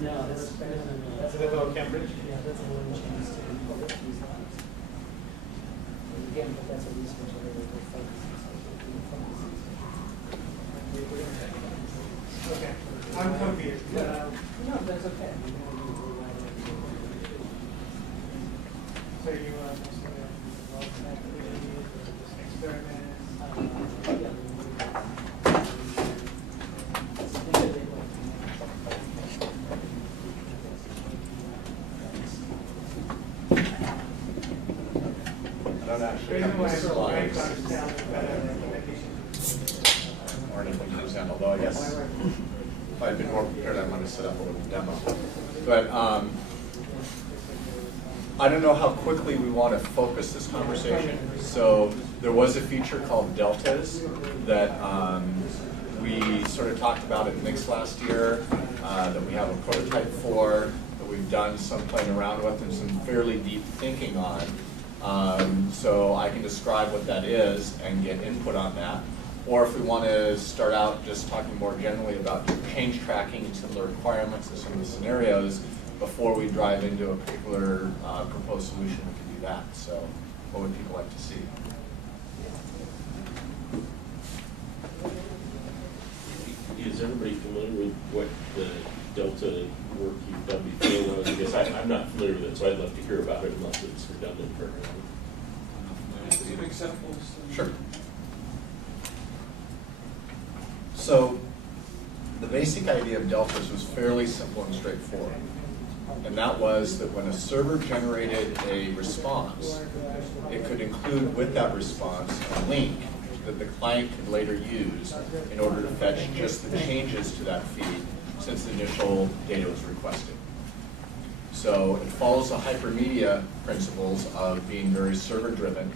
No, that's better than That's a bit about Cambridge. Yeah, that's a little chance to public these lines. Again, but that's a research area that focuses on. Okay, I'm confused. No, that's okay. So you experiment. I don't actually have the slides or anything to present, although I guess if I'd been more prepared, I might have set up a little demo. But I don't know how quickly we want to focus this conversation. So there was a feature called deltas that we sort of talked about at Mix last year, that we have a prototype for, that we've done some playing around with and some fairly deep thinking on. So I can describe what that is and get input on that. Or if we want to start out just talking more generally about change tracking and some of the requirements of some of the scenarios before we drive into a particular proposed solution, we can do that. So what would people like to see? Is everybody familiar with what the Delta work you've done before was? I guess I'm not familiar with it, so I'd love to hear about it unless it's redundant for everyone. Give examples. Sure. So the basic idea of deltas was fairly simple and straightforward. And that was that when a server generated a response, it could include with that response a link that the client could later use in order to fetch just the changes to that feed since the initial data was requested. So it follows the hypermedia principles of being very server-driven.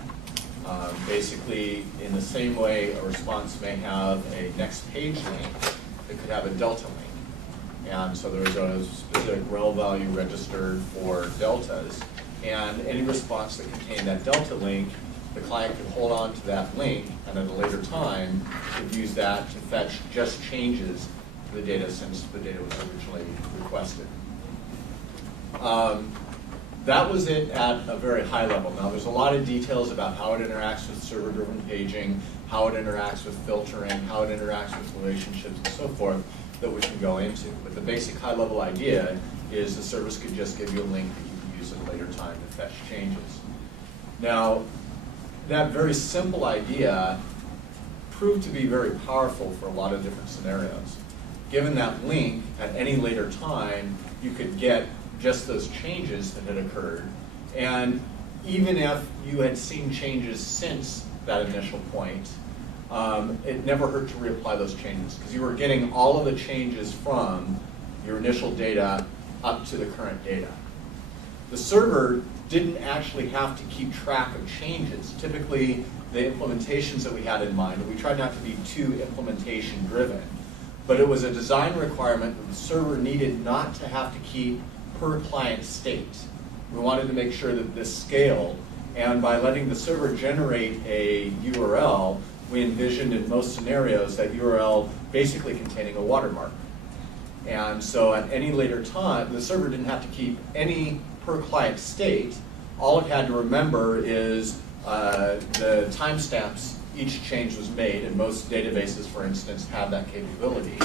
Basically, in the same way a response may have a next page link, it could have a delta link. And so there's a specific rel value registered for deltas. And any response that contained that delta link, the client could hold on to that link and at a later time could use that to fetch just changes to the data since the data was originally requested. That was it at a very high level. Now there's a lot of details about how it interacts with server-driven paging, how it interacts with filtering, how it interacts with relationships and so forth that we can go into. But the basic high-level idea is the service could just give you a link that you can use at a later time to fetch changes. Now, that very simple idea proved to be very powerful for a lot of different scenarios. Given that link, at any later time, you could get just those changes that had occurred. And even if you had seen changes since that initial point, it never hurt to reapply those changes because you were getting all of the changes from your initial data up to the current data. The server didn't actually have to keep track of changes. Typically, the implementations that we had in mind, and we tried not to be too implementation driven, but it was a design requirement that the server needed not to have to keep per client state. We wanted to make sure that this scaled, and by letting the server generate a URL, we envisioned in most scenarios that URL basically containing a watermark. And so at any later time, the server didn't have to keep any per client state. All it had to remember is the timestamps each change was made, and most databases, for instance, have that capability.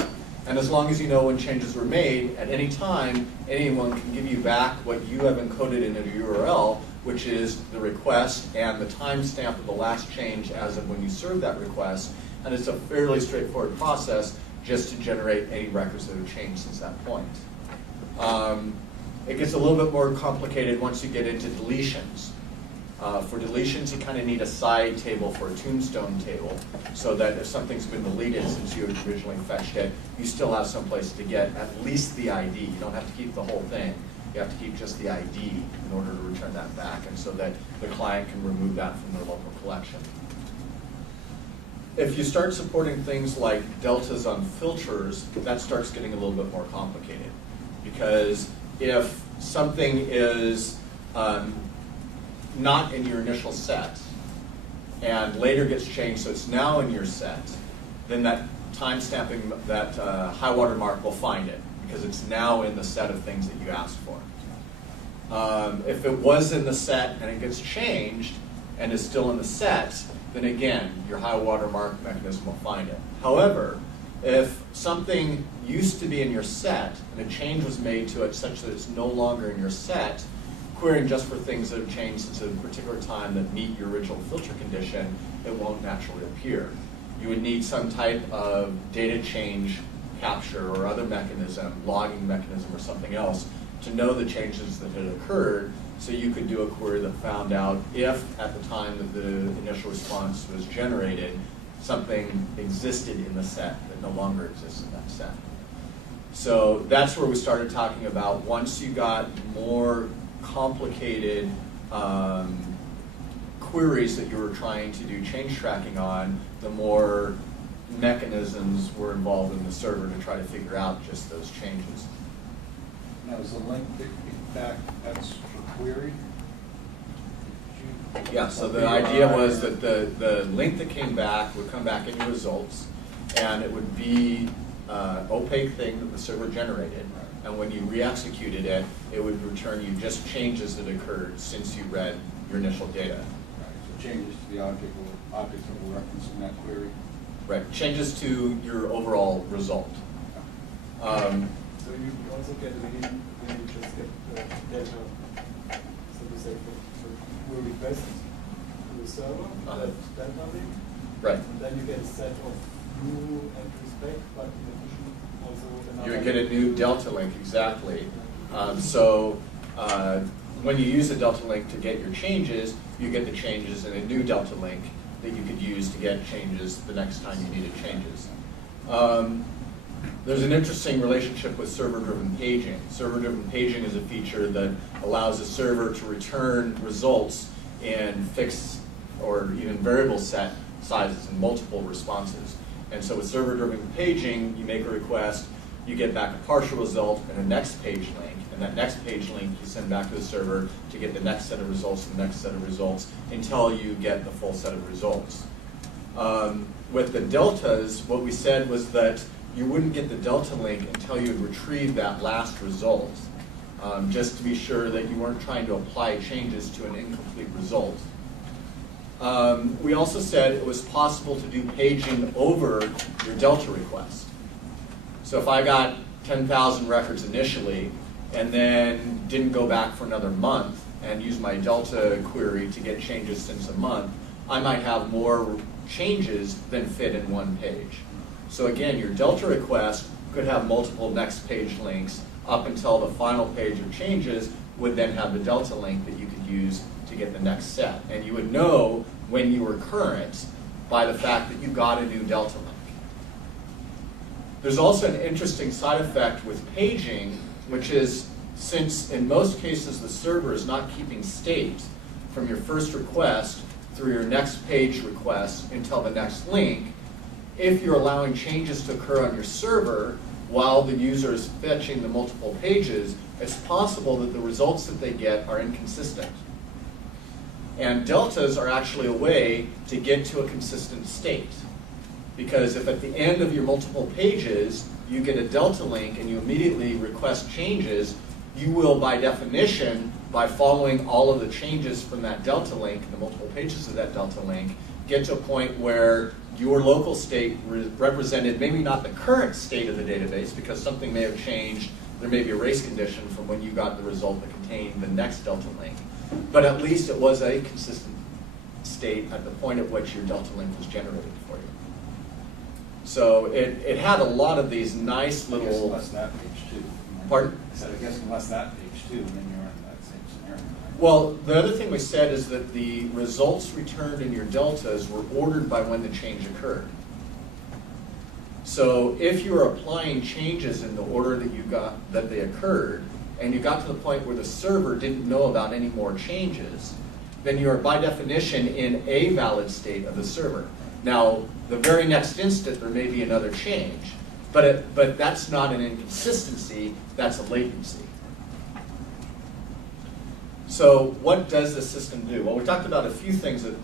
And as long as you know when changes were made, at any time, anyone can give you back what you have encoded in a URL, which is the request and the timestamp of the last change as of when you served that request. And it's a fairly straightforward process just to generate any records that have changed since that point. It gets a little bit more complicated once you get into deletions. For deletions, you kind of need a side table for a tombstone table so that if something's been deleted since you originally fetched it, you still have some place to get at least the ID. You don't have to keep the whole thing. You have to keep just the ID in order to return that back, and so that the client can remove that from their local collection. If you start supporting things like deltas on filters, that starts getting a little bit more complicated. Because if something is not in your initial set and later gets changed so it's now in your set, then that timestamping, that high water mark will find it because it's now in the set of things that you asked for. If it was in the set and it gets changed and is still in the set, then again, your high watermark mechanism will find it. However, if something used to be in your set and a change was made to it such that it's no longer in your set, querying just for things that have changed since a particular time that meet your original filter condition, it won't naturally appear. You would need some type of data change capture or other mechanism, logging mechanism or something else, to know the changes that had occurred, so you could do a query that found out if, at the time that the initial response was generated, something existed in the set that no longer exists in that set. So that's where we started talking about once you got more complicated queries that you were trying to do change tracking on, the more mechanisms were involved in the server to try to figure out just those changes. Now, is the link that kicked back, that's for query? Yeah, so the idea was that the link that came back would come back in your results, and it would be an opaque thing that the server generated. And when you re-executed it, it would return you just changes that occurred since you read your initial data. Right, so changes to the object that will reference in that query. Right, changes to your overall result. So you also get when you just get the data, so to say, for query requests to the server, that data link, Right. and then you get a set of new entries back, but in addition also another. You would get a new delta link, exactly. When you use a delta link to get your changes, you get the changes in a new delta link that you could use to get changes the next time you needed changes. There's an interesting relationship with server-driven paging. Server-driven paging is a feature that allows a server to return results in fixed or even variable set sizes and multiple responses. And so with server-driven paging, you make a request, you get back a partial result and a next page link, and that next page link you send back to the server to get the next set of results and the next set of results until you get the full set of results. With the deltas, what we said was that you wouldn't get the delta link until you had retrieved that last result, just to be sure that you weren't trying to apply changes to an incomplete result. We also said it was possible to do paging over your delta request. So if I got 10,000 records initially and then didn't go back for another month and use my delta query to get changes since a month, I might have more changes than fit in one page. So again, your delta request could have multiple next page links up until the final page of changes would then have the delta link that you could use to get the next set. And you would know when you were current by the fact that you got a new delta link. There's also an interesting side effect with paging, which is since in most cases the server is not keeping state from your first request through your next page request until the next link, if you're allowing changes to occur on your server while the user is fetching the multiple pages, it's possible that the results that they get are inconsistent. And deltas are actually a way to get to a consistent state. Because if at the end of your multiple pages you get a delta link and you immediately request changes, you will by definition, by following all of the changes from that delta link, the multiple pages of that delta link, get to a point where your local state represented maybe not the current state of the database because something may have changed, there may be a race condition from when you got the result that contained the next delta link. But at least it was a consistent state at the point at which your delta link was generated for you. So it had a lot of these nice I guess little... unless that page too. Pardon? I said, I guess unless that page too, and then you're in that same scenario. Well, the other thing we said is that the results returned in your deltas were ordered by when the change occurred. So if you were applying changes in the order that you got, that they occurred, and you got to the point where the server didn't know about any more changes, then you are by definition in a valid state of the server. Now, the very next instant there may be another change, but that's not an inconsistency, that's a latency. So what does the system do? Well, we talked about a few things that,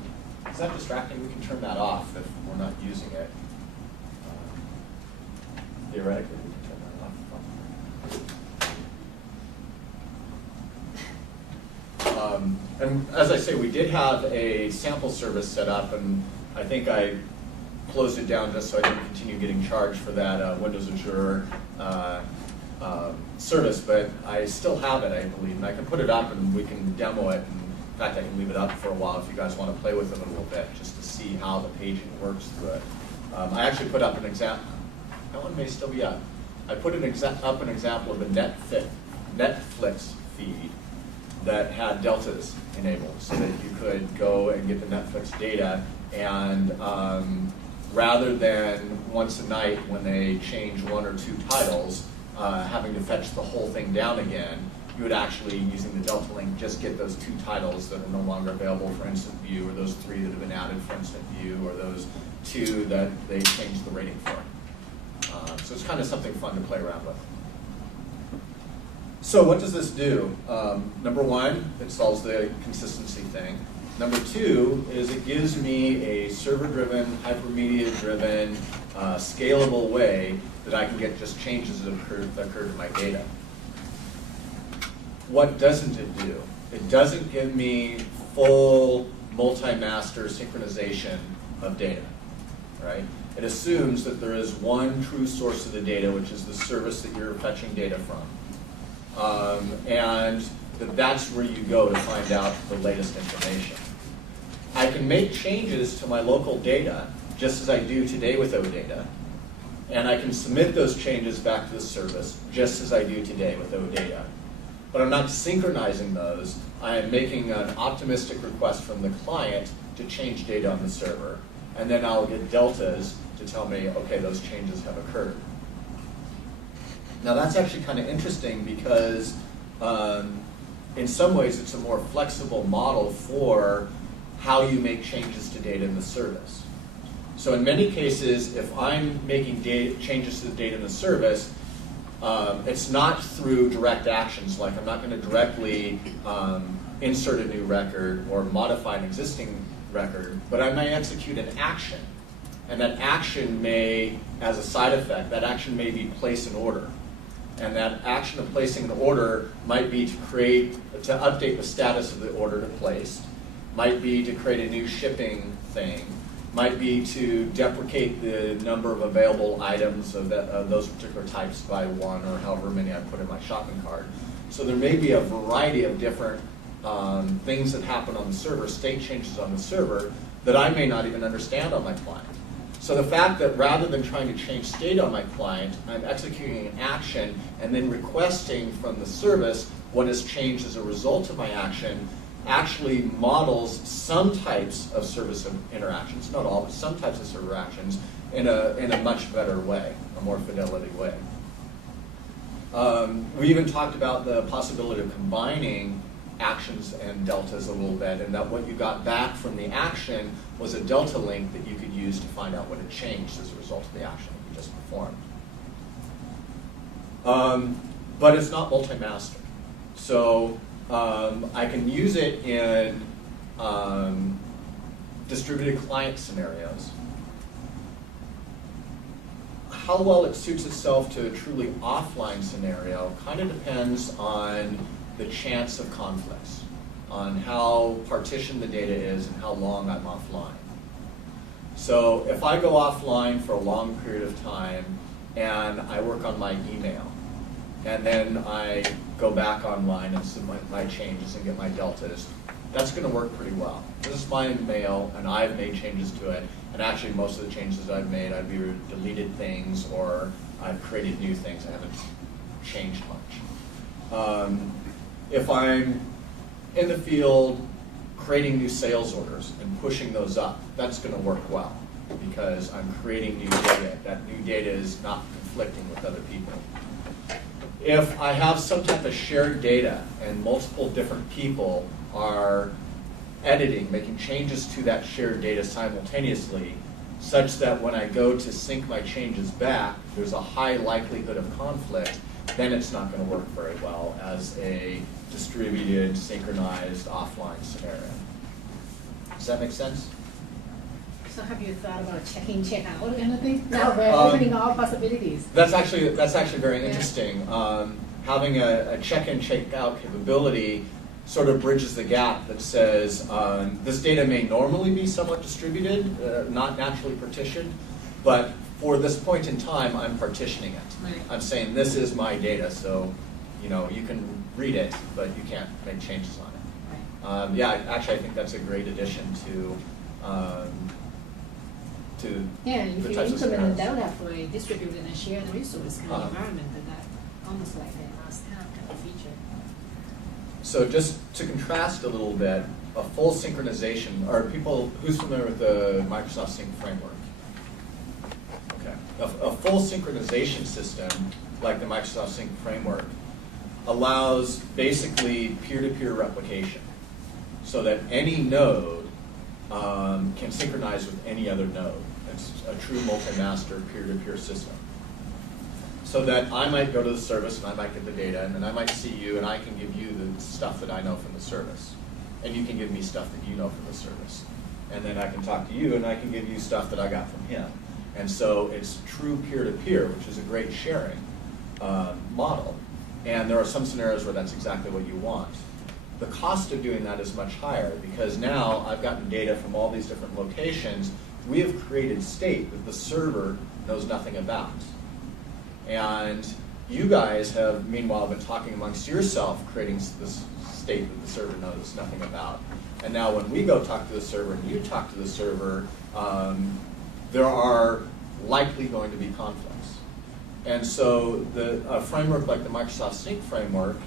is that distracting? We can turn that off if we're not using it. Theoretically, we can turn that off. And as I say, we did have a sample service set up, and I think I closed it down just so I didn't continue getting charged for that Windows Azure service, but I still have it, I believe, and I can put it up and we can demo it. And in fact, I can leave it up for a while if you guys want to play with it a little bit, just to see how the paging works through it. I actually put up an example. That one may still be up. I put up an example of a Netflix feed that had deltas enabled, so that you could go and get the Netflix data, and rather than once a night when they change 1 or 2 titles, having to fetch the whole thing down again, you would actually, using the delta link, just get those 2 titles that are no longer available for instant view, or those 3 that have been added for instant view, or those 2 that they changed the rating for. So it's kind of something fun to play around with. So what does this do? Number 1, it solves the consistency thing. Number 2 is it gives me a server-driven, hypermedia-driven, scalable way that I can get just changes that occur to my data. What doesn't it do? It doesn't give me full multi-master synchronization of data, right? It assumes that there is one true source of the data, which is the service that you're fetching data from. And that's where you go to find out the latest information. I can make changes to my local data, just as I do today with OData, and I can submit those changes back to the service, just as I do today with OData. But I'm not synchronizing those. I am making an optimistic request from the client to change data on the server, and then I'll get deltas to tell me, okay, those changes have occurred. Now that's actually kind of interesting because in some ways it's a more flexible model for how you make changes to data in the service. So in many cases, if I'm making changes to the data in the service, it's not through direct actions, like I'm not going to directly insert a new record or modify an existing record, but I may execute an action. And that action may, as a side effect, that action may be place an order. And that action of placing an order might be to update the status of the order to placed, might be to create a new shipping thing, might be to deprecate the number of available items of those particular types by 1 or however many I put in my shopping cart. So there may be a variety of different things that happen on the server, state changes on the server, that I may not even understand on my client. So the fact that rather than trying to change state on my client, I'm executing an action and then requesting from the service what has changed as a result of my action actually models some types of service interactions, not all, but some types of server actions in a much better way, a more fidelity way. We even talked about the possibility of combining actions and deltas a little bit, and that what you got back from the action was a delta link that you could use to find out what had changed as a result of the action that you just performed. But it's not multi-master. So I can use it in distributed client scenarios. How well it suits itself to a truly offline scenario kind of depends on the chance of conflicts, on how partitioned the data is and how long I'm offline. So if I go offline for a long period of time and I work on my email, and then I go back online and submit my changes and get my deltas, that's going to work pretty well. This is my mail, and I've made changes to it, and actually most of the changes I've made, I've either deleted things or I've created new things. I haven't changed much. If I'm in the field creating new sales orders and pushing those up, that's going to work well because I'm creating new data. That new data is not conflicting with other people. If I have some type of shared data and multiple different people are editing, making changes to that shared data simultaneously, such that when I go to sync my changes back, there's a high likelihood of conflict, then it's not going to work very well as a distributed, synchronized, offline scenario. Does that make sense? So have you thought about check-in, check-out or anything? Now we're opening all possibilities. That's actually very Yeah. interesting. Having a check-in, check-out capability sort of bridges the gap that says this data may normally be somewhat distributed, not naturally partitioned, but for this point in time, I'm partitioning it. Right. I'm saying this is my data, so you can read it, but you can't make changes on it. Right. Yeah, actually, I think that's a great addition to Yeah, if the you types of implement scenarios. Delta for a distributed and shared resource kind of Uh-huh. environment, then that almost like a must-have kind of feature. So just to contrast a little bit, a full synchronization, are people, who's familiar with the Microsoft Sync framework? Okay. A full synchronization system, like the Microsoft Sync framework, allows basically peer-to-peer replication, so that any node can synchronize with any other node. It's a true multi-master peer-to-peer system. So that I might go to the service and I might get the data, and then I might see you and I can give you the stuff that I know from the service. And you can give me stuff that you know from the service. And then I can talk to you and I can give you stuff that I got from him. And so it's true peer-to-peer, which is a great sharing model. And there are some scenarios where that's exactly what you want. The cost of doing that is much higher because now I've gotten data from all these different locations. We have created state that the server knows nothing about. And you guys have, meanwhile, been talking amongst yourself, creating this state that the server knows nothing about. And now when we go talk to the server and you talk to the server, there are likely going to be conflicts. And so a framework like the Microsoft Sync framework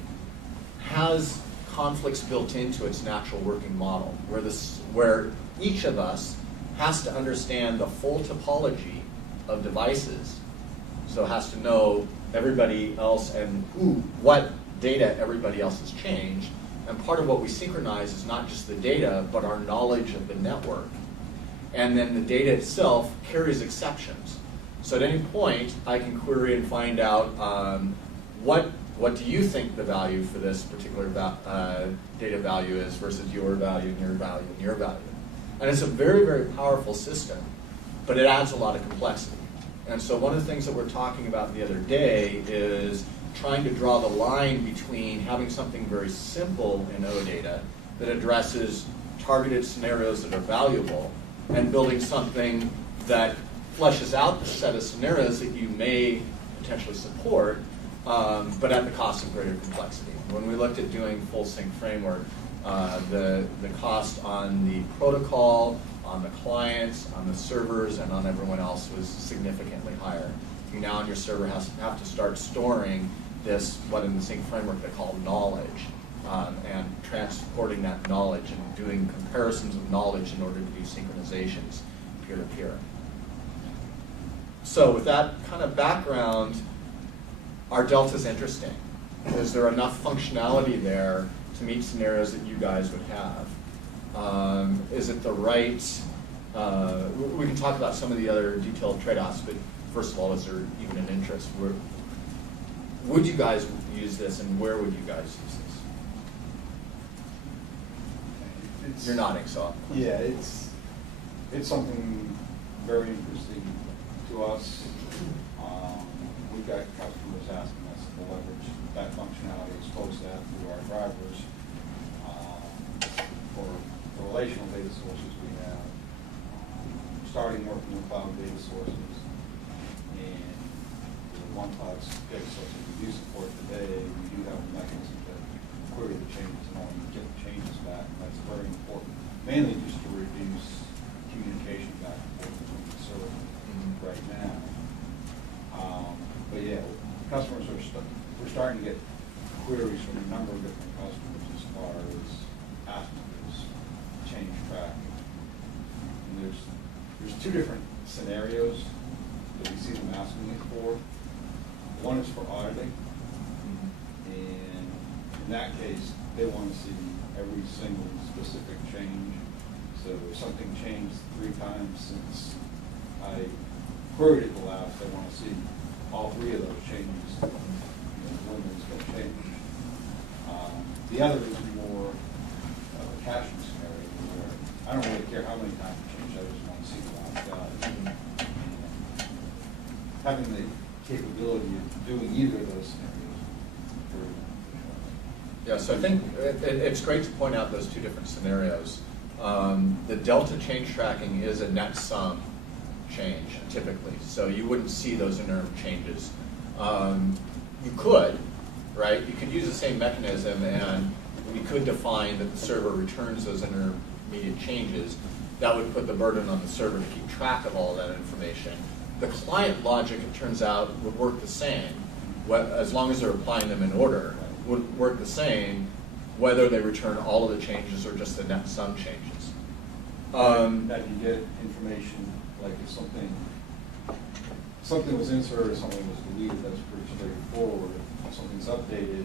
has conflicts built into its natural working model, where each of us has to understand the full topology of devices. So it has to know everybody else and what data everybody else has changed. And part of what we synchronize is not just the data, but our knowledge of the network. And then the data itself carries exceptions. So at any point, I can query and find out what do you think the value for this particular data value is versus your value and your value and your value. And it's a very, very powerful system, but it adds a lot of complexity. And so one of the things that we're talking about the other day is trying to draw the line between having something very simple in OData that addresses targeted scenarios that are valuable and building something that fleshes out the set of scenarios that you may potentially support, but at the cost of greater complexity. When we looked at doing full sync framework, the cost on the protocol, on the clients, on the servers, and on everyone else was significantly higher. You now on your server have to start storing this, what in the sync framework they call knowledge, and transporting that knowledge and doing comparisons of knowledge in order to do synchronizations peer-to-peer. So with that kind of background, our Delta's interesting. Is there enough functionality there to meet scenarios that you guys would have? Is it the right, we can talk about some of the other detailed trade-offs, but first of all, is there even an interest? Would you guys use this, and where would you guys use this? You're nodding, so. Yeah, it's something very interesting to us. We've got customers asking us to leverage that functionality, expose that to our drivers for the relational data sources we have. Starting working with cloud data sources, and the one cloud data sources we do support today, we do have a mechanism to query the changes and only get the changes back. And that's very important, mainly just to reduce communication back and forth between the server right now. But yeah, customers we're starting to get queries from a number of different customers as far as asking us to change track. And there's two different scenarios that we see them asking it for. One is for auditing, and in that case, they want to see every single specific change. So if something changed 3 times since I queried it the last, they want to see all 3 of those changes, when it's going to change. The other is more of a caching scenario where I don't really care how many times it changes, I just want to see the last value. Having the capability of doing either of those scenarios is very beneficial. Yeah, so I think it's great to point out those two different scenarios. The delta change tracking is a net sum change typically, so you wouldn't see those interim changes. You could, right? You could use the same mechanism, and we could define that the server returns those intermediate changes. That would put the burden on the server to keep track of all that information. The client logic, it turns out, would work the same, as long as they're applying them in order, would work the same whether they return all of the changes or just the net sum changes. That you get information, like if something was inserted, something was deleted, that's pretty straightforward. If something's updated,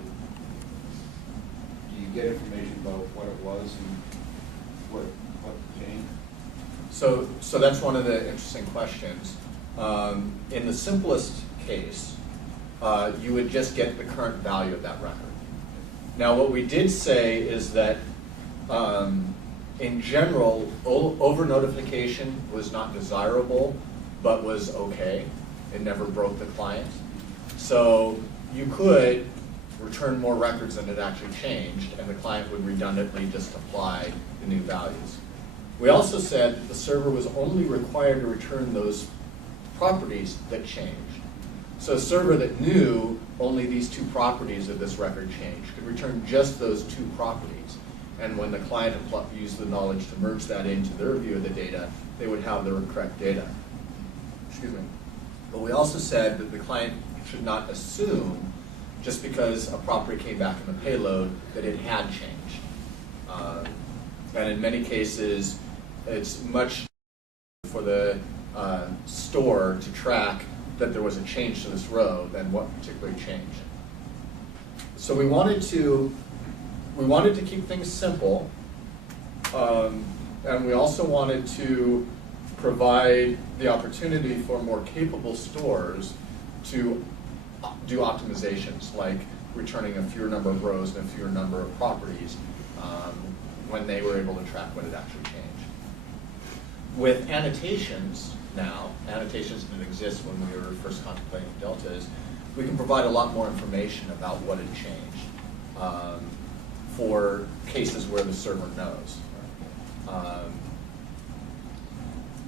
do you get information about what it was and what changed? So that's one of the interesting questions. In the simplest case, you would just get the current value of that record. Now, what we did say is that in general, over-notification was not desirable, but was okay. It never broke the client. So you could return more records than it actually changed, and the client would redundantly just apply the new values. We also said that the server was only required to return those properties that changed. So a server that knew only these two properties of this record changed could return just those two properties. And when the client used the knowledge to merge that into their view of the data, they would have the correct data. Excuse me. But we also said that the client should not assume, just because a property came back in the payload, that it had changed. And in many cases, it's much for the store to track that there was a change to this row than what particularly changed. So we wanted to keep things simple, and we also wanted to provide the opportunity for more capable stores to do optimizations, like returning a fewer number of rows and a fewer number of properties when they were able to track what had actually changed. With annotations now, annotations that exist when we were first contemplating deltas, we can provide a lot more information about what had changed for cases where the server knows.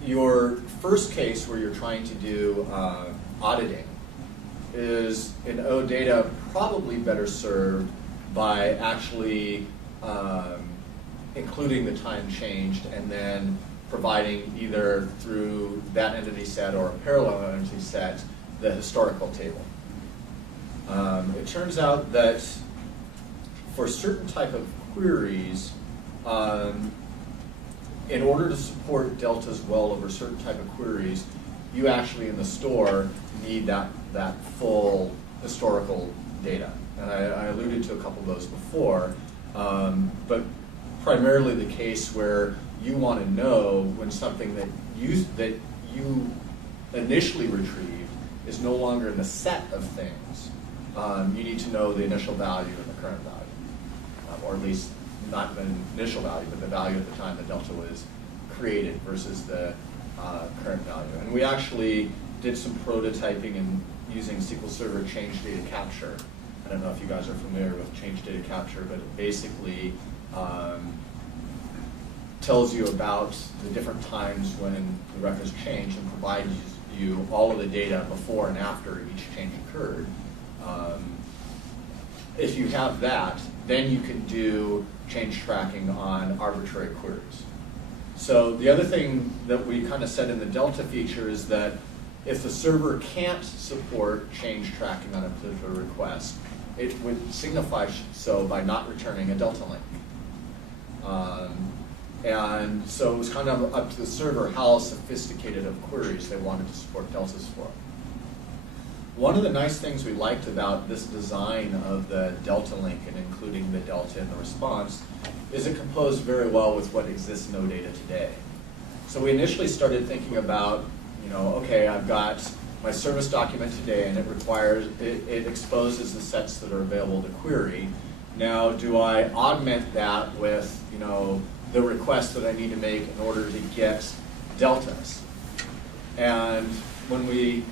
Your first case where you're trying to do auditing is in OData probably better served by actually including the time changed and then providing either through that entity set or a parallel entity set the historical table. It turns out that for certain type of queries, in order to support deltas well over certain type of queries, you actually in the store need that full historical data. And I alluded to a couple of those before, but primarily the case where you want to know when something that you initially retrieved is no longer in the set of things. You need to know the initial value and the current value, or at least not the initial value, but the value at the time the delta was created versus the current value. And we actually did some prototyping and using SQL Server change data capture. I don't know if you guys are familiar with change data capture, but it basically tells you about the different times when the records change and provides you all of the data before and after each change occurred. If you have that, then you can do change tracking on arbitrary queries. So the other thing that we kind of said in the Delta feature is that if the server can't support change tracking on a particular request, it would signify so by not returning a Delta link. And so it was kind of up to the server how sophisticated of queries they wanted to support deltas for. One of the nice things we liked about this design of the delta link and including the delta in the response is it composed very well with what exists in OData today. So we initially started thinking about, okay, I've got my service document today and it exposes the sets that are available to query. Now, do I augment that with, the request that I need to make in order to get deltas? And when we,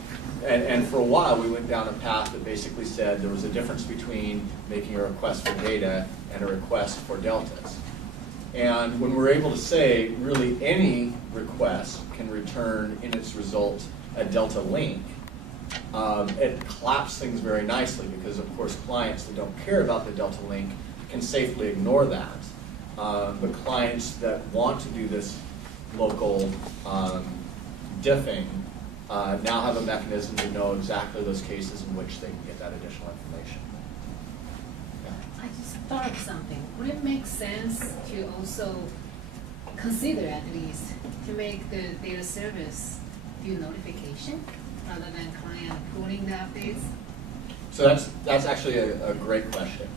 and for a while, we went down a path that basically said there was a difference between making a request for data and a request for deltas. And when we're able to say, really any request can return in its result a delta link, it collapses things very nicely because, of course, clients that don't care about the delta link can safely ignore that. But clients that want to do this local diffing now have a mechanism to know exactly those cases in which they can get that additional information. I just thought of something. Would it make sense to also consider, at least, to make the data service do notification rather than client pulling the updates? So that's actually a great question.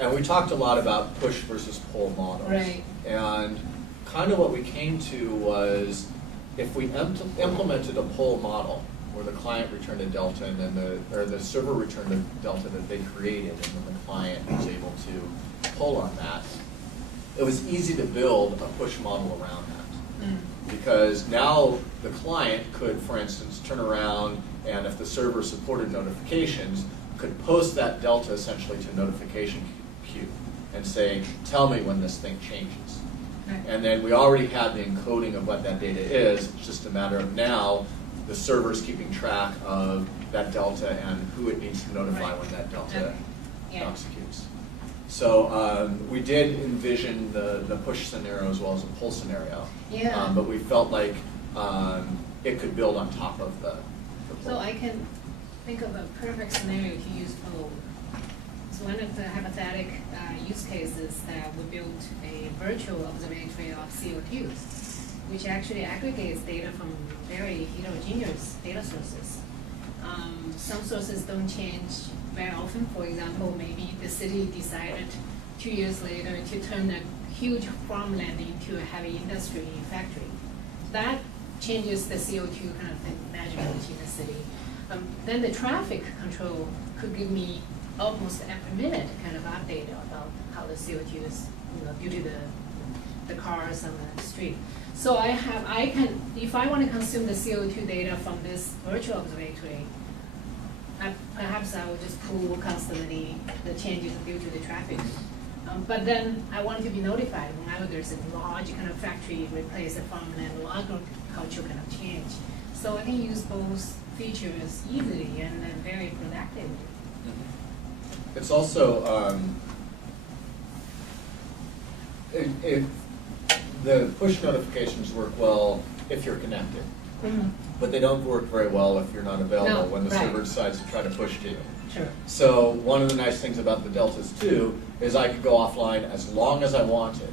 And we talked a lot about push versus pull models. Right. And kind of what we came to was, if we implemented a pull model where the client returned a delta and then the server returned a delta that they created, and then the client was able to pull on that, it was easy to build a push model around that. Because now the client could, for instance, turn around and, if the server supported notifications, could post that delta essentially to a notification queue and say, tell me when this thing changes. Right. And then we already had the encoding of what that data is. It's just a matter of now the server's keeping track of that delta and who it needs to notify Right. when that delta Yeah. executes. So we did envision the push scenario as well as a pull scenario. Yeah. But we felt like it could build on top of the pull. So I can think of a perfect scenario to use pull. So one of the hypothetical use cases that we built a virtual observatory of CO2s, which actually aggregates data from very heterogeneous data sources. Some sources don't change very often. For example, maybe the city decided 2 years later to turn a huge farmland into a heavy industry factory. That changes the CO2 kind of thing magically in the city. Then the traffic control could give me almost every minute kind of update about how the CO2 is, due to the cars on the street. So I can, if I want to consume the CO2 data from this virtual observatory, perhaps I will just pull constantly the changes due to the traffic. But then I want to be notified whenever there's a large kind of factory replace a farmland or agriculture kind of change. So I can use both features easily and very productively. It's also, the push notifications work well if you're connected, but they don't work very well if you're not available No, when the right. server decides to try to push to you. Sure. So one of the nice things about the deltas too is I could go offline as long as I wanted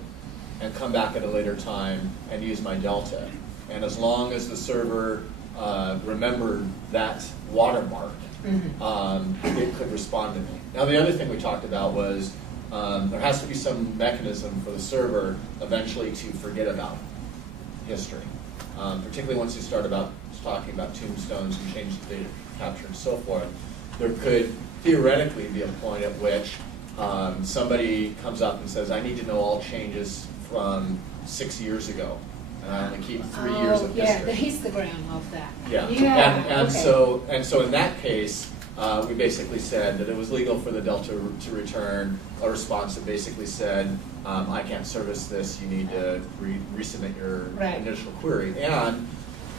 and come back at a later time and use my delta. And as long as the server remembered that watermark, it could respond to me. Now the other thing we talked about was there has to be some mechanism for the server eventually to forget about history, particularly once you start talking about tombstones and change the data capture and so forth. There could theoretically be a point at which somebody comes up and says, I need to know all changes from 6 years ago, and I only keep 3 years of history. Yeah, the histogram of that. Yeah, and okay. so in that case, we basically said that it was legal for the Delta to return a response that basically said, I can't service this, you need to resubmit your Right. initial query. And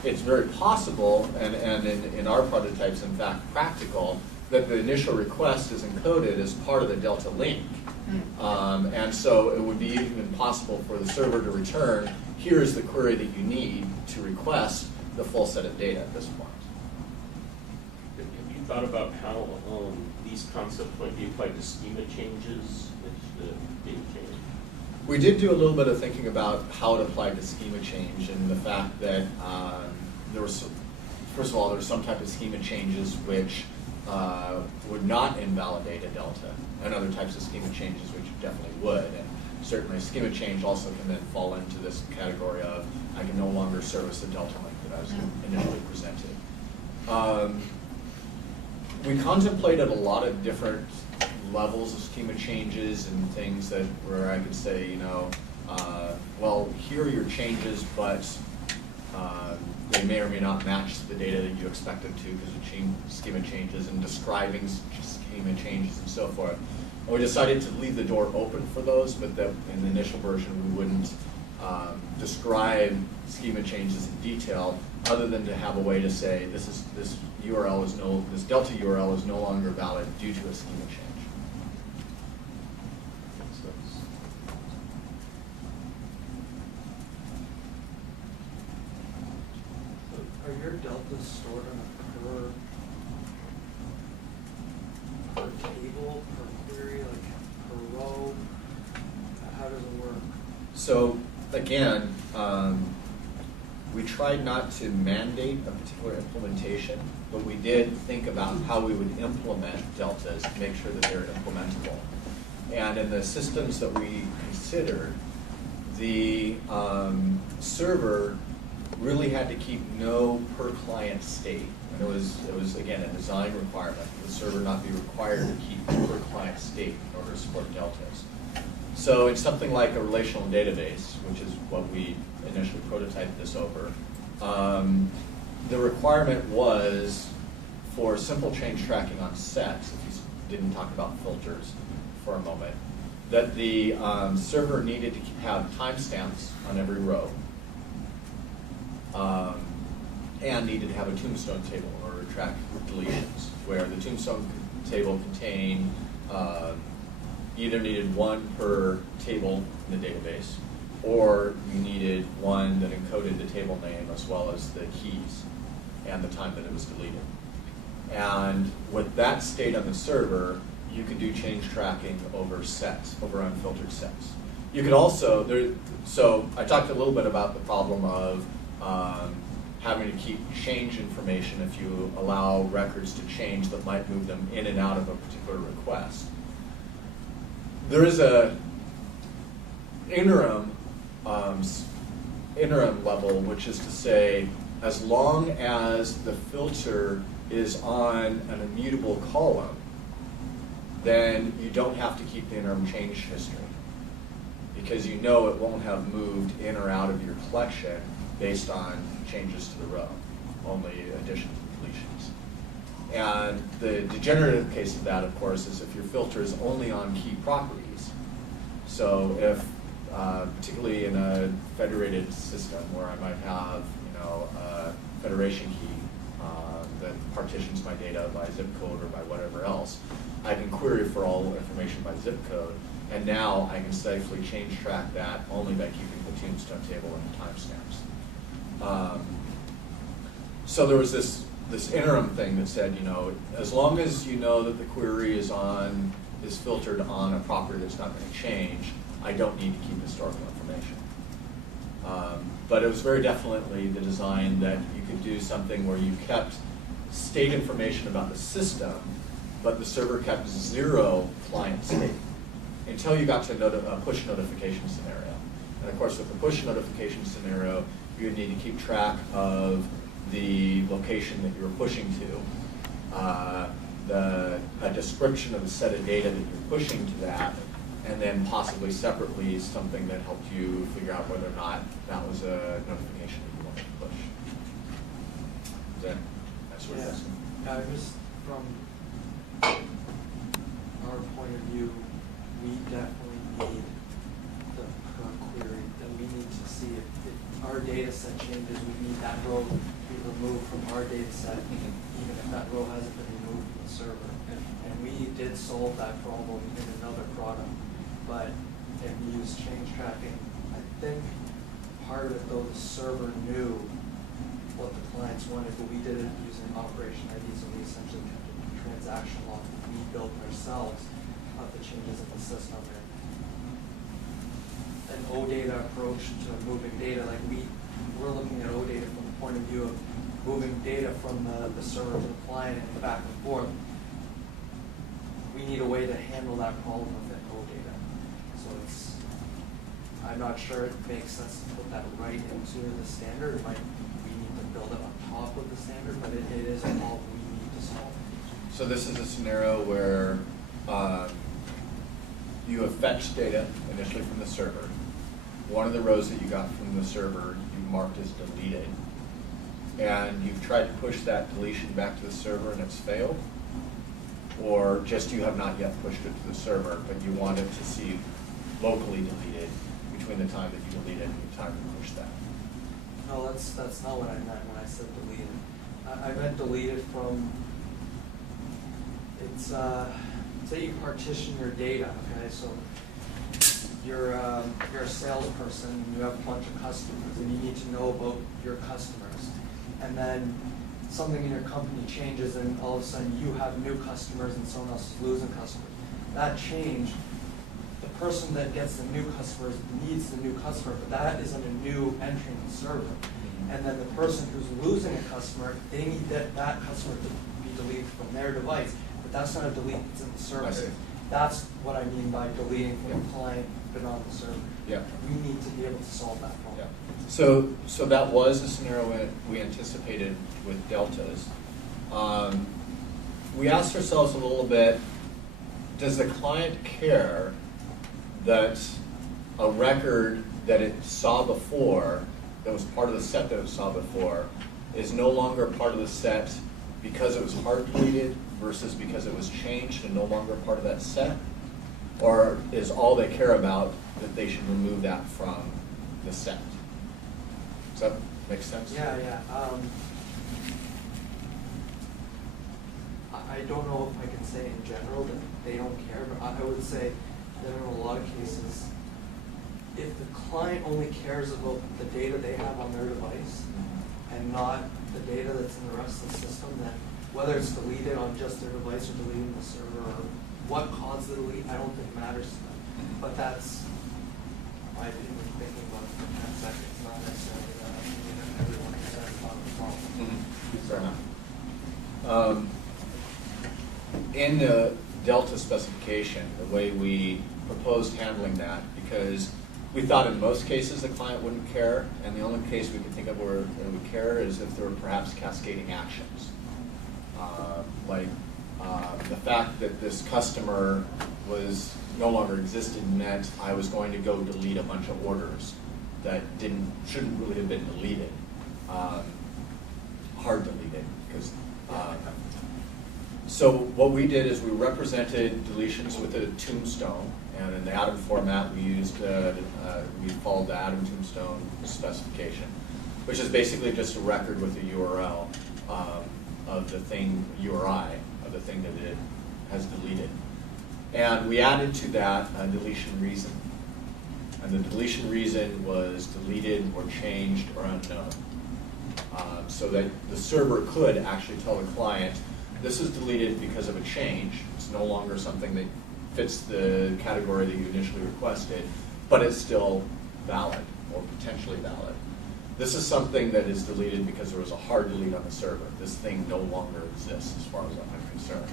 it's very possible, and in our prototypes, in fact, practical, that the initial request is encoded as part of the Delta link. And so it would be even possible for the server to return, here's the query that you need to request the full set of data at this point. Have you thought about how these concepts might be applied to schema changes, the data change? We did do a little bit of thinking about how it applied to schema change, and the fact that there was, first of all, there was some type of schema changes which would not invalidate a delta, and other types of schema changes which definitely would. And certainly a schema change also can then fall into this category of I can no longer service a delta link that I was initially presented. We contemplated a lot of different levels of schema changes and things that where I could say, well, here are your changes, but they may or may not match the data that you expect them to because of schema changes and describing schema changes and so forth. And we decided to leave the door open for those, but that in the initial version we wouldn't describe schema changes in detail, other than to have a way to say this URL is this Delta URL is no longer valid due to a schema change. Are your deltas stored on a per table, per query, like per row? How does it work? So again, we tried not to mandate a particular implementation, but we did think about how we would implement deltas to make sure that they're implementable. And in the systems that we considered, the server really had to keep no per client state. And it was again a design requirement. The server not be required to keep per client state in order to support deltas. So in something like a relational database, which is what we initially prototyped this over, the requirement was for simple change tracking on sets, if you didn't talk about filters for a moment, that the server needed to have timestamps on every row, and needed to have a tombstone table in order to track deletions, where the tombstone table contained either needed one per table in the database, or you needed one that encoded the table name as well as the keys and the time that it was deleted. And with that state on the server, you can do change tracking over sets, over unfiltered sets. You could also, so I talked a little bit about the problem of having to keep change information if you allow records to change that might move them in and out of a particular request. There is a interim level, which is to say, as long as the filter is on an immutable column, then you don't have to keep the interim change history, because you know it won't have moved in or out of your collection based on changes to the row, only additions and deletions. And the degenerative case of that, of course, is if your filter is only on key properties. So if, particularly in a federated system where I might have, a federation key that partitions my data by zip code or by whatever else, I can query for all information by zip code, and now I can safely change track that only by keeping the tombstone table and the timestamps. So there was this interim thing that said, as long as you know that the query is filtered on a property that's not going to change, I don't need to keep historical information. But it was very definitely the design that you could do something where you kept state information about the system, but the server kept 0 client state until you got to a push notification scenario. And of course, with the push notification scenario, you would need to keep track of the location that you were pushing to, a description of the set of data that you're pushing to that, and then possibly separately something that helped you figure out whether or not that was a notification that you wanted to push. That's what it is. Just from our point of view, we definitely need the per query. That we need to see if our data set changes, we need that row to be removed from our data set, even if that row hasn't been removed from the server. And we did solve that problem in another product. But if we use change tracking, I think part of it though, the server knew what the clients wanted, but we did it using operation IDs, and we essentially kept a transaction log that we built ourselves of the changes in the system. And an OData approach to moving data, like we're looking at OData from the point of view of moving data from the server to the client and back and forth. We need a way to handle that problem within OData. So I'm not sure it makes sense to put that right into the standard. We need to build it on top of the standard, but it is a problem we need to solve. So this is a scenario where you have fetched data initially from the server. One of the rows that you got from the server you marked as deleted. and you've tried to push that deletion back to the server and it's failed? Or just you have not yet pushed it to the server, but you want it to see locally deleted between the time that you delete it and the time you push that? No, that's not what I meant when I said deleted. I meant deleted from, it's, say you partition your data, okay? So you're a salesperson, and you have a bunch of customers, and you need to know about your customers. And then something in your company changes, and all of a sudden you have new customers and someone else is losing customers. That change, the person that gets the new customers needs the new customer, but that isn't a new entry in the server. And then the person who's losing a customer, they need that customer to be deleted from their device, but that's not a delete that's in the server. I see. That's what I mean by deleting from the client but not the server. Yeah. We need to be able to solve that problem. Yeah. So that was a scenario we anticipated with deltas. We asked ourselves a little bit, does the client care that a record that it saw before, that was part of the set that it saw before, is no longer part of the set because it was hard deleted versus because it was changed and no longer part of that set? Or is all they care about that they should remove that from the set? Does that make sense? Yeah. I don't know if I can say in general that they don't care, but I would say that in a lot of cases, if the client only cares about the data they have on their device and not the data that's in the rest of the system, then whether it's deleted on just their device or deleted in the server or what caused the delete, I don't think matters to them. But that's my opinion of thinking about it for 10 seconds, not necessarily that everyone is on the problem. Fair enough. In the Delta specification, the way we proposed handling that, because we thought in most cases the client wouldn't care, and the only case we could think of where they would care is if there were perhaps cascading actions. The fact that this customer was no longer existed meant I was going to go delete a bunch of orders that shouldn't really have been deleted, hard deleted, because. So what we did is we represented deletions with a tombstone, and in the Atom format we used we followed the Atom tombstone specification, which is basically just a record with a URL of the thing URI of the thing that it has deleted, and we added to that a deletion reason, and the deletion reason was deleted or changed or unknown, so that the server could actually tell the client, this is deleted because of a change. It's no longer something that fits the category that you initially requested, but it's still valid or potentially valid. This is something that is deleted because there was a hard delete on the server. This thing no longer exists as far as I'm concerned.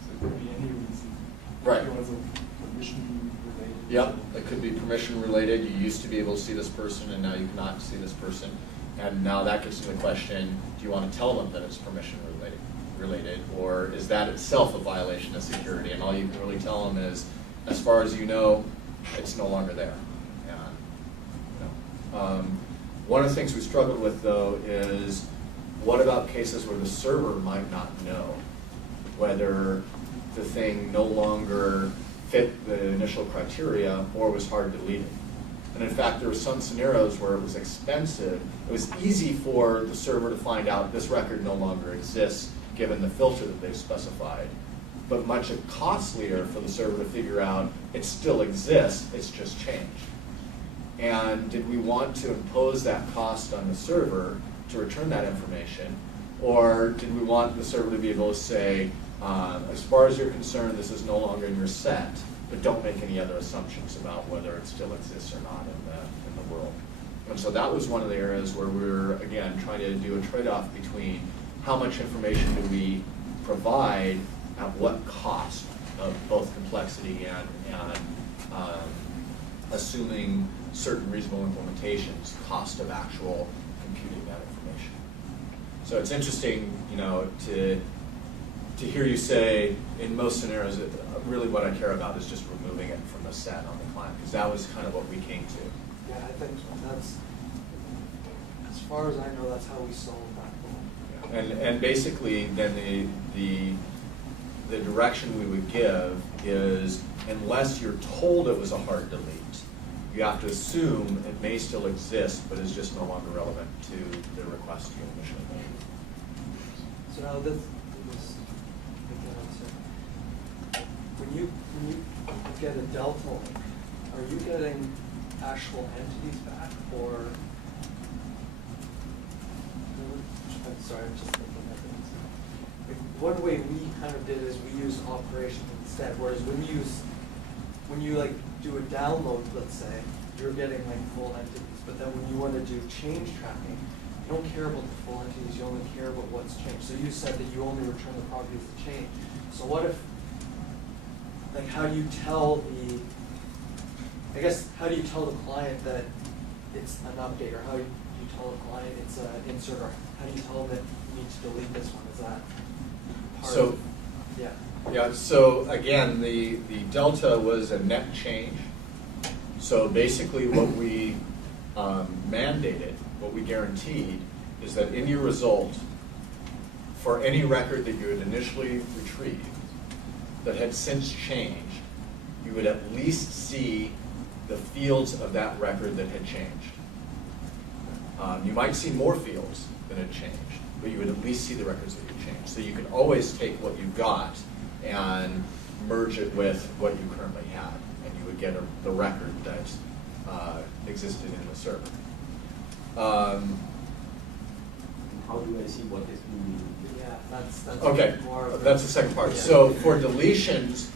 So it could be any reason. Right. It was a permission related. Yep, it could be permission related. You used to be able to see this person and now you cannot see this person. And now that gets to the question, do you want to tell them that it's permission related, or is that itself a violation of security? And all you can really tell them is, as far as you know, it's no longer there. And, one of the things we struggled with, though, is what about cases where the server might not know whether the thing no longer fit the initial criteria or was hard deleted? And in fact, there were some scenarios where it was expensive. It was easy for the server to find out this record no longer exists given the filter that they've specified, but much costlier for the server to figure out it still exists, it's just changed. And did we want to impose that cost on the server to return that information, or did we want the server to be able to say, as far as you're concerned, this is no longer in your set, but don't make any other assumptions about whether it still exists or not in the world. And so that was one of the areas where we were, again, trying to do a trade-off between how much information do we provide at what cost of both complexity and assuming certain reasonable implementations, cost of actual computing that information. So it's interesting, to hear you say, in most scenarios, really what I care about is just removing it from the set on the client, because that was kind of what we came to. Yeah, I think that's, as far as I know, that's how we solve that problem. And basically, then the direction we would give is, unless you're told it was a hard delete, you have to assume it may still exist, but is just no longer relevant to the request you initially made. So now this when you get a delta link, are you getting actual entities back, or I'm sorry, I'm just thinking of things. Like, one way we kind of did is we use operations instead, whereas when you like do a download, let's say, you're getting like full entities, but then when you want to do change tracking, you don't care about the full entities, you only care about what's changed. So you said that you only return the properties that change. So what if, like, how do you tell the, I guess, how do you tell the client that it's an update, or how do you tell the client it's an insert, or how do you tell them that you need to delete this one? Is that part So, of, yeah. Yeah, so again, the delta was a net change. So basically what we mandated, what we guaranteed, is that in your result, for any record that you had initially retrieved that had since changed, you would at least see the fields of that record that had changed. You might see more fields that had changed, but you would at least see the records that had changed. So you can always take what you got and merge it with what you currently had, and you would get the record that existed in the server. How do I see what is being? Yeah, that's Okay, more of that's the second part. Yeah. So for deletions,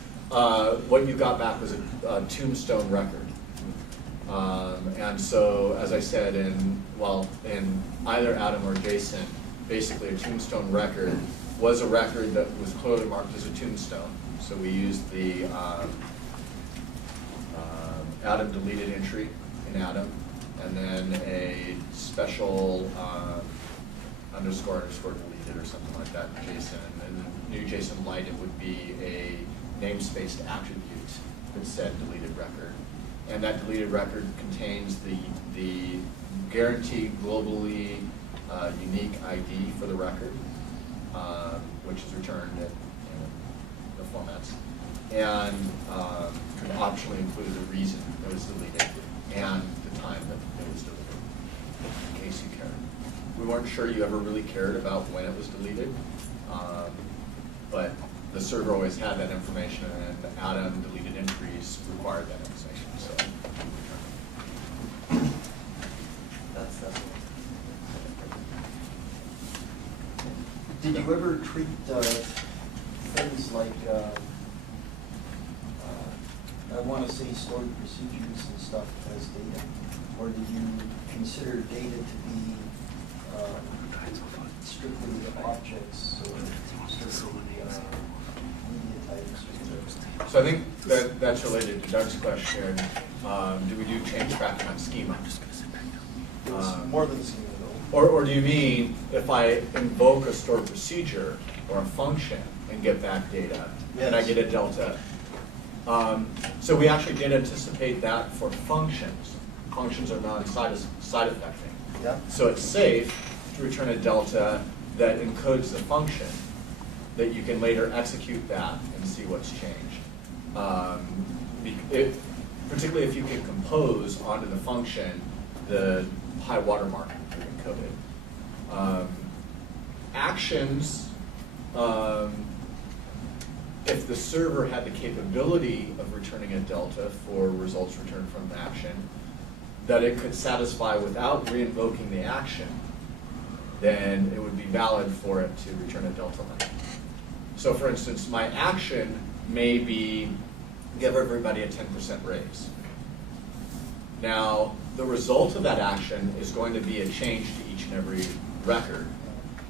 what you got back was a tombstone record. And so, as I said, in either Adam or Jason, basically a tombstone record was a record that was clearly marked as a tombstone. So we used the Adam deleted entry in Adam, and then a special underscore deleted or something like that in Jason. And then the new Jason Light, it would be a namespaced attribute that said deleted record. And that deleted record contains the guaranteed globally unique ID for the record, which is returned in the formats, and can optionally include the reason it was deleted and the time that it was deleted, in case you cared. We weren't sure you ever really cared about when it was deleted, but the server always had that information, and the Adam deleted entries required that information. So that's Did you ever treat things like, I want to say stored procedures and stuff as data? Or did you consider data to be strictly objects or strictly media types? So I think that's related to Doug's question. Do we do change tracking on schema? It's more than schema though. Or do you mean if I invoke a stored procedure or a function and get back data, and I get a delta? So we actually did anticipate that for functions. Functions are non-side effecting. Yeah. So it's safe to return a delta that encodes the function, that you can later execute that and see what's changed. Particularly if you can compose onto the function the high watermark that you encoded. Actions, if the server had the capability of returning a delta for results returned from the action that it could satisfy without reinvoking the action, then it would be valid for it to return a delta link. So for instance, my action may be give everybody a 10% raise. Now, the result of that action is going to be a change to each and every record.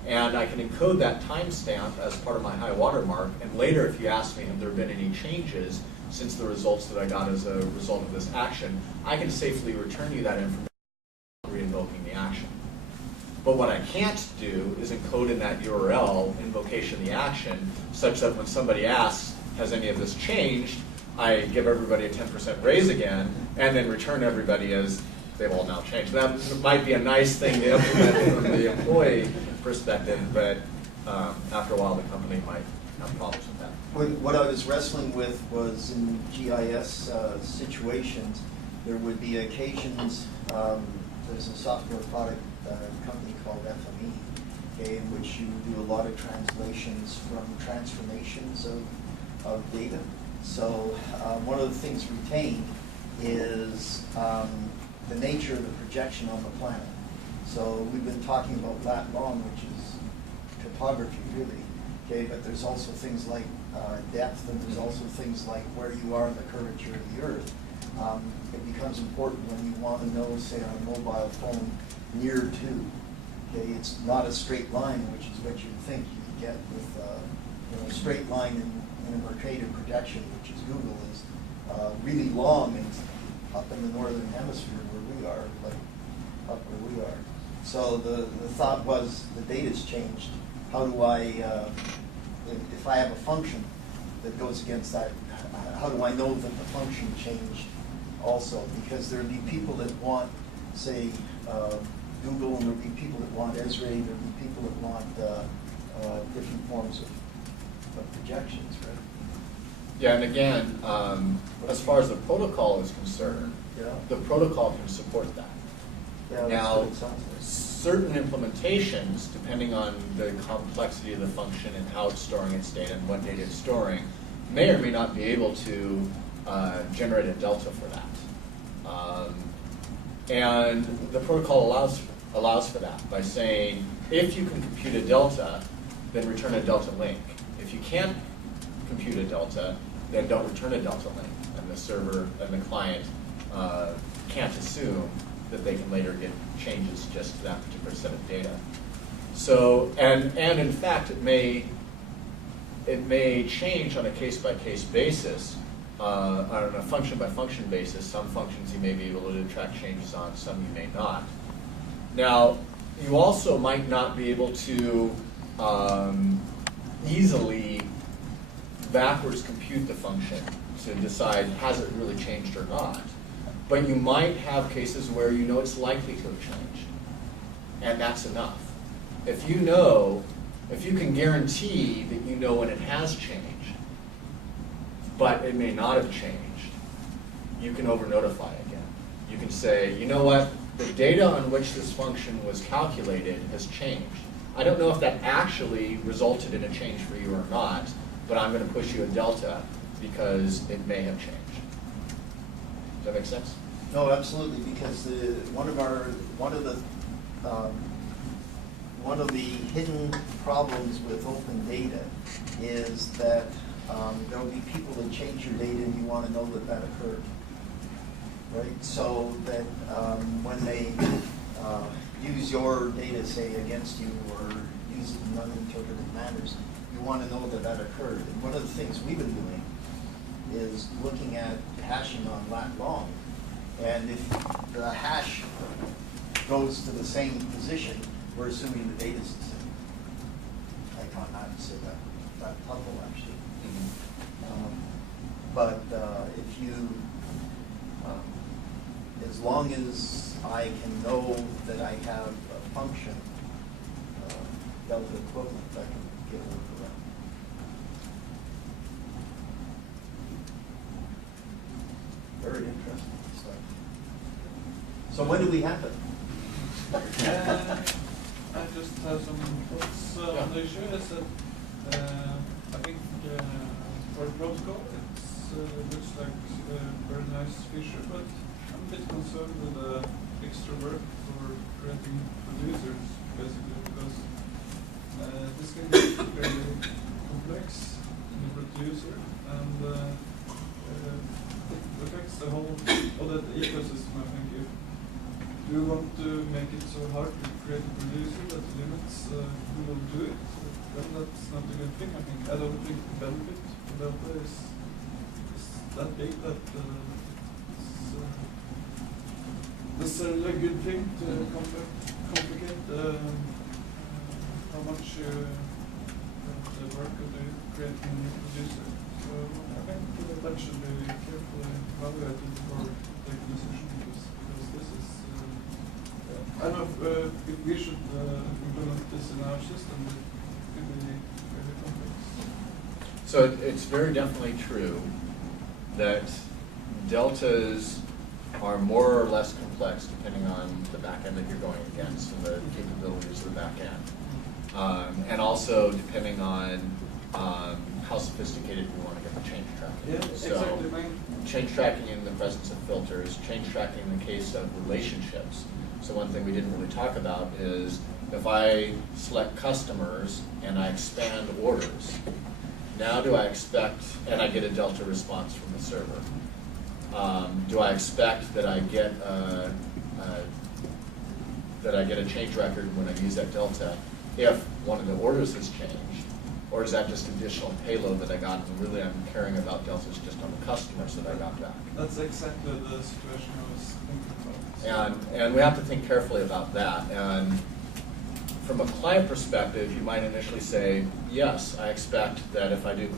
And I can encode that timestamp as part of my high watermark, and later if you ask me have there been any changes since the results that I got as a result of this action, I can safely return you that information without reinvoking the action. But what I can't do is encode in that URL invocation of the action such that when somebody asks, has any of this changed, I give everybody a 10% raise again, and then return everybody as they've all now changed. That might be a nice thing to implement from the employee perspective, but after a while the company might have problems with that. What I was wrestling with was in GIS situations, there would be occasions, there's a software product company called FME, okay, in which you do a lot of translations from transformations of data. So one of the things retained is the nature of the projection on the planet. So we've been talking about lat long, which is topography really, okay, but there's also things like depth, and there's also things like where you are in the curvature of the Earth. It becomes important when you want to know, say, on a mobile phone, near to. Okay, it's not a straight line, which is what you'd think you'd get with a straight line in a Mercator projection, which is Google, is really long and up in the northern hemisphere where we are, like up where we are. So the thought was the data's changed. How do I, if I have a function that goes against that, how do I know that the function changed also? Because there'd be people that want, say, Google, and there'd be people that want Esri, there'd be people that want different forms of projections, right? Yeah, and again, as far as the protocol is concerned, Yeah. the protocol can support that. Yeah, that's Now, what it sounds like. certain implementations, depending on the complexity of the function and how it's storing its data and what data it's storing, may or may not be able to generate a delta for that. And the protocol allows for that by saying, if you can compute a delta, then return a delta link. If you can't compute a delta, then don't return a delta link. And the server and the client can't assume that they can later get changes just to that particular set of data. So, and in fact, it may change on a case-by-case basis, on a function-by-function basis. Some functions you may be able to track changes on, some you may not. Now, you also might not be able to easily backwards compute the function to decide has it really changed or not. But you might have cases where you know it's likely to have changed, and that's enough. If you can guarantee that you know when it has changed, but it may not have changed, you can over-notify again. You can say, you know what, the data on which this function was calculated has changed. I don't know if that actually resulted in a change for you or not, but I'm going to push you a delta because it may have changed. Does that make sense? No, absolutely, because one of the hidden problems with open data is that there will be people that change your data and you want to know that that occurred, right? So that when they use your data, say, against you or use it in uninterpreted manners, you want to know that that occurred. And one of the things we've been doing is looking at hashing on lat long. And if the hash goes to the same position, we're assuming the data's the same. I can't not say that tuple actually. But if you, as long as I can know that I have a function, delta equivalent, I can get a workaround. Very interesting stuff. So when do we have it? I just have some thoughts on the issue. Is that I think for the protocol, it looks like a very nice feature, but I'm a bit concerned with the extra work for creating producers, basically, because this can be very complex in the producer, and it affects the whole OData ecosystem, I think. If you want to make it so hard to create a producer that limits who will do it, then that's not a good thing. I think I don't think the benefit of Delta is that big that it's necessarily a good thing to complicate how much the work of the creating a new producer. So I think that should be carefully evaluated before taking a decision, because this is I don't know if we should implement this in our system. It could be very complex. So it's very definitely true that deltas are more or less complex depending on the back end that you're going against and the capabilities of the back end. And also depending on how sophisticated we want to get the change tracking. Yeah, So exactly. Mine. change tracking in the presence of filters, change tracking in the case of relationships. So one thing we didn't really talk about is if I select customers and I expand orders, now do I expect, and I get a delta response from the server, do I expect that I get a change record when I use that delta if one of the orders has changed? Or is that just additional payload that I got, and really I'm caring about deltas just on the customers that I got back? That's exactly the situation I was thinking about. And we have to think carefully about that. And from a client perspective, you might initially say, yes, I expect that if I do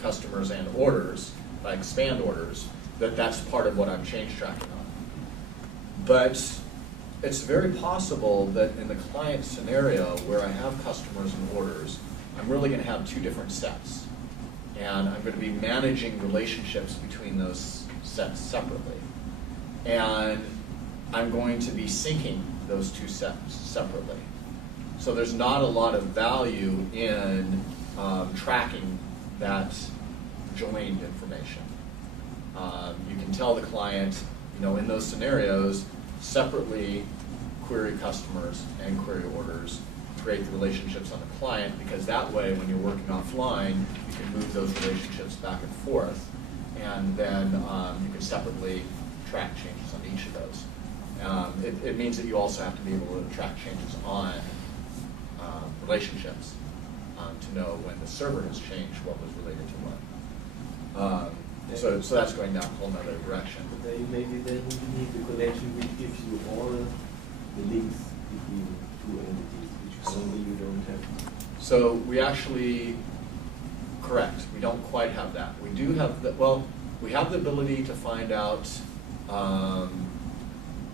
customers and orders, if I expand orders, that that's part of what I'm change tracking on. But it's very possible that in the client scenario where I have customers and orders, I'm really going to have two different sets. And I'm going to be managing relationships between those sets separately. And I'm going to be syncing those two sets separately. So there's not a lot of value in tracking that joined information. You can tell the client, in those scenarios, separately query customers and query orders, create the relationships on the client, because that way when you're working offline, you can move those relationships back and forth, and then you can separately track changes on each of those. It means that you also have to be able to track changes on relationships to know when the server has changed what was related to what. So that's going down a whole nother direction. But maybe then you need the connection which gives you all the links between two entities, which currently you don't have. So we actually, correct, we don't quite have that. We do have we have the ability to find out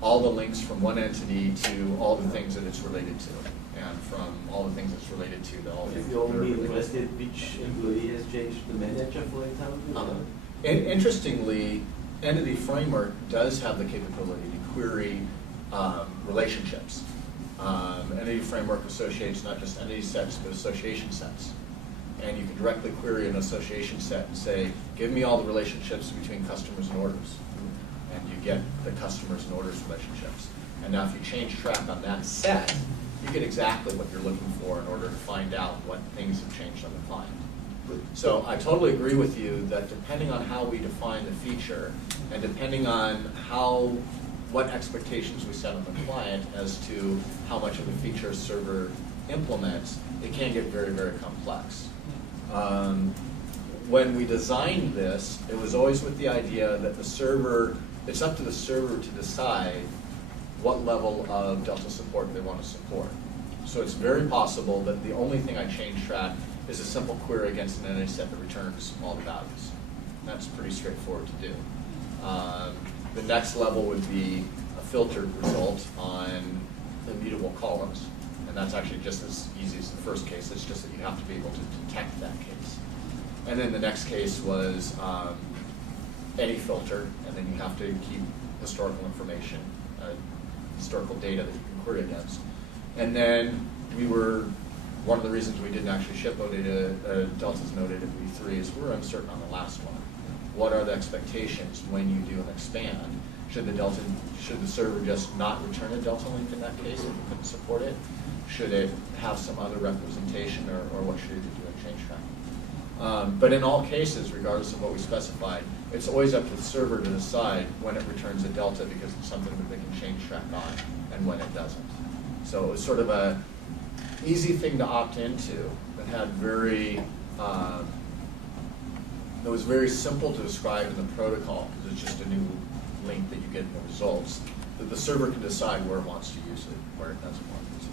all the links from one entity to all the things that it's related to, and from all the things it's related to all the things If that you're are only related. interested which employee has changed the manager, for example. Interestingly, Entity Framework does have the capability to query relationships. Entity Framework associates not just entity sets, but association sets. And you can directly query an association set and say, give me all the relationships between customers and orders. And you get the customers and orders relationships. And now if you change track on that set, you get exactly what you're looking for in order to find out what things have changed on the client. So I totally agree with you that depending on how we define the feature, and depending on what expectations we set on the client as to how much of a feature a server implements, it can get very, very complex. When we designed this, it was always with the idea that it's up to the server to decide what level of Delta support they want to support. So it's very possible that the only thing I change track is a simple query against an entity set that returns all the values. That's pretty straightforward to do. The next level would be a filtered result on immutable columns, and that's actually just as easy as the first case. It's just that you have to be able to detect that case. And then the next case was any filter, and then you have to keep historical information, historical data that you can query against. And then one of the reasons we didn't actually ship OData, Delta's node at V3 is we're uncertain on the last one. What are the expectations when you do an expand? Should the server just not return a Delta link in that case if you couldn't support it? Should it have some other representation, or what should it do in change tracking? But in all cases, regardless of what we specified, it's always up to the server to decide when it returns a Delta because it's something that they can change track on, and when it doesn't. So it was sort of a easy thing to opt into that had it was very simple to describe in the protocol because it's just a new link that you get in the results, that the server can decide where it wants to use it, where it doesn't want to use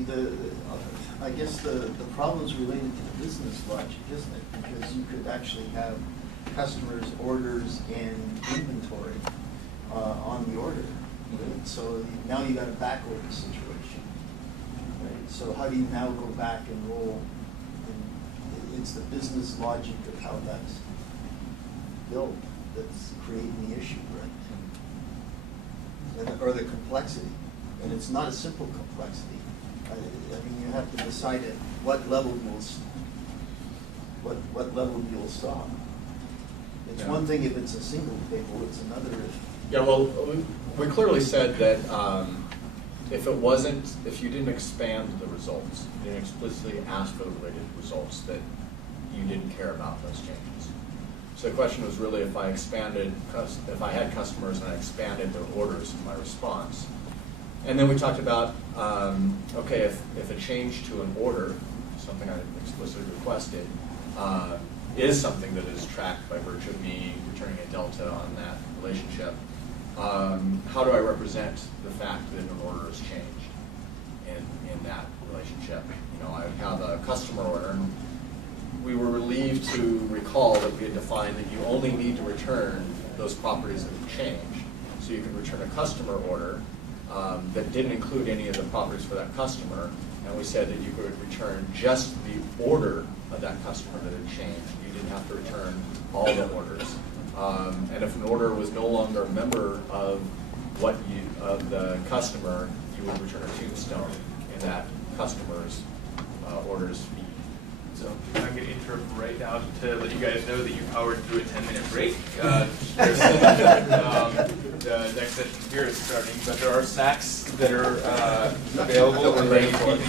it. See, I guess the problem's related to the business logic, isn't it? Because you could actually have customers, orders, and inventory on the order. Right? So now you got a back order situation. Right? So how do you now go back and roll? And it's the business logic of how that's built that's creating the issue, right? And, or the complexity. And it's not a simple complexity. I mean, you have to decide at what level what level you'll stop. It's Yeah. one thing if it's a single table, it's another if. Yeah, well, we clearly said that if you didn't expand the results, you didn't explicitly ask for the related results, that you didn't care about those changes. So the question was really if I had customers and I expanded their orders in my response. And then we talked about, okay, if a change to an order, something I explicitly requested, is something that is tracked by virtue of me returning a delta on that relationship, how do I represent the fact that an order has changed in that relationship? You know, I have a customer order, and we were relieved to recall that we had defined that you only need to return those properties that have changed. So you can return a customer order that didn't include any of the properties for that customer, and we said that you could return just the order of that customer that had changed. You didn't have to return all the orders. And if an order was no longer a member of the customer, you would return a tombstone in that customer's orders feed. So I'm going to interrupt right now to let you guys know that you powered through a 10-minute break. The next session here is starting, but there are snacks that are available and ready for you.